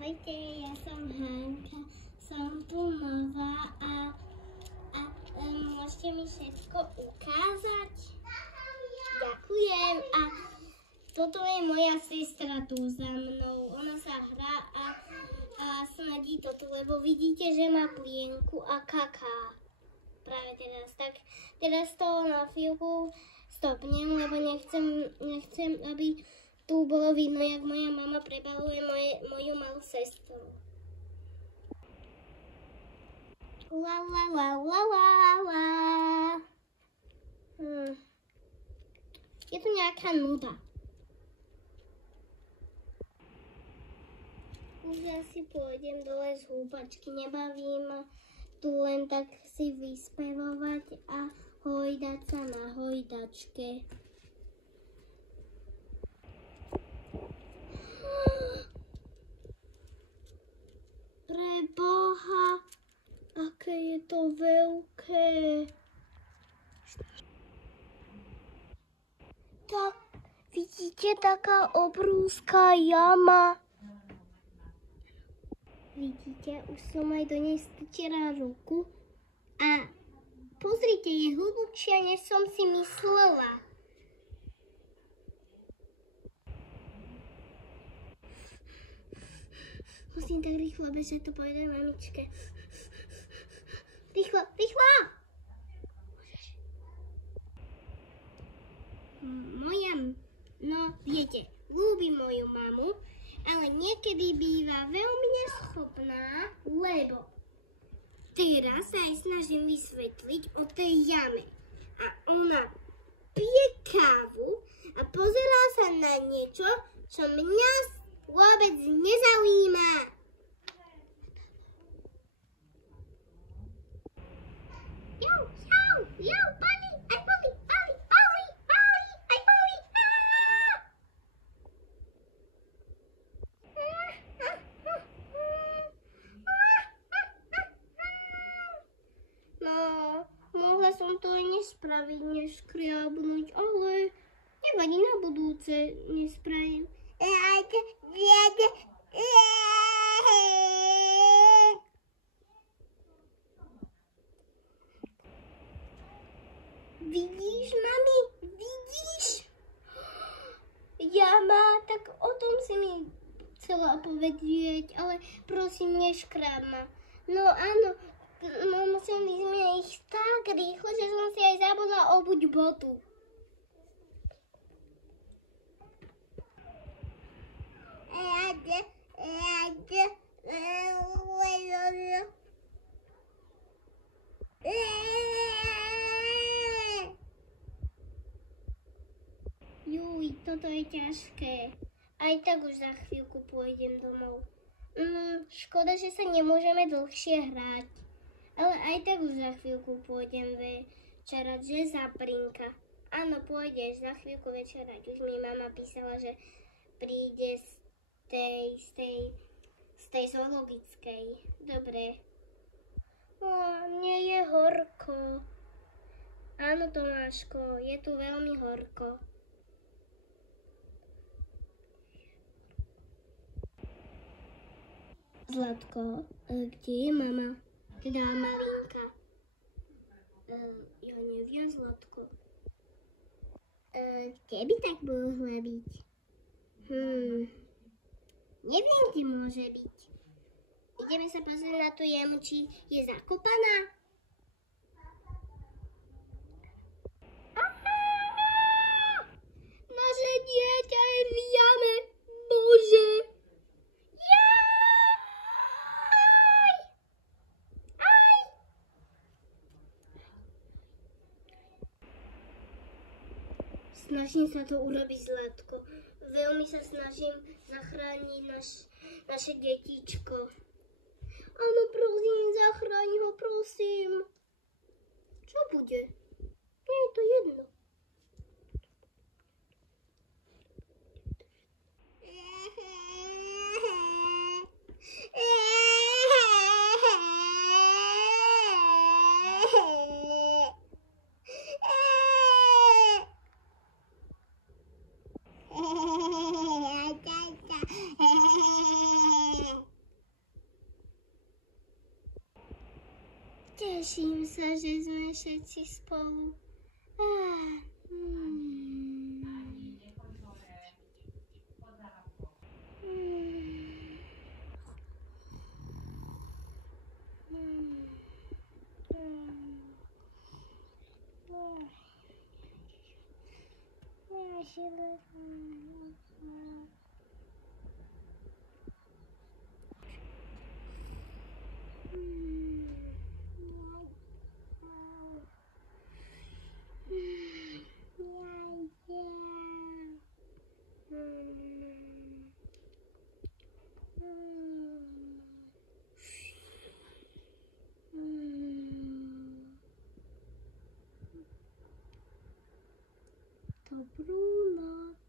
Ahojte, ja som Hanka, som tu nová a môžete mi všetko ukázať? Ďakujem. A toto je moja sestra tu za mnou. Ona sa hrá a snadí toto, lebo vidíte, že má plienku a kaká. Práve teraz. Tak teraz to na chvíľku stopnem, lebo nechcem, aby tu bolo vidno, jak moja mama prebaluje moju malú sestru. La la la la la la. Je tu nejaká nuda. Už asi pôjdem dole z húpačky, nebaví ma tu len tak si vyspevovať a hojdať sa na hojdačke. Preboha, aké je to veľké. Tak, vidíte, taká obrúská jama. Vidíte, už som aj do nej strčila ruku. A pozrite, je hlbšia, než som si myslela. Musím tak rýchlo bežať, to povedať mamičke. Rýchlo, rýchlo! No viete, ľúbim moju mamu, ale niekedy býva veľmi neschopná, lebo teraz sa aj snažím vysvetliť o tej jame. A ona pije kávu a pozerá sa na niečo, čo mňa vôbec nezaujíma. Boli, aj boli, aj boli. No, mohla som to aj nespraviť, neškriabnúť, ale nevadí, na budúce nespravím. Vidíš, mami? Vidíš? Jama, tak o tom si mi chcela povedieť, ale prosím, neškráb ma. No áno, musím ísť tak rýchlo, že som si aj zabudla obuť botu. Juj, toto je ťažké. Aj tak už za chvíľku pôjdem domov. Škoda, že sa nemôžeme dlhšie hrať. Ale aj tak už za chvíľku pôjdem večerať, že Zaprinka. Áno, pôjdeš za chvíľku večerať. Už mi mama písala, že príde z tej zoologickej. Dobre. Mne je horko. Áno, Tomáško, je tu veľmi horko. Zlatko, kde je mama? Teda malinka. Ja neviem, Zlatko. Kde by tak mohla byť? Neviem, kde môže byť. Ideme sa pozrieť na tú jamu, či je zakopaná. Naše dieťa je v jame. Bože. Snažím sa to urobiť, Zlatko. Veľmi sa snažím zachrániť naše detičko. Áno, prosím, zachráň ho, prosím. Čo bude? Nie je to jedno. Teším sa, že sme všetci spolu. Dobrú noc.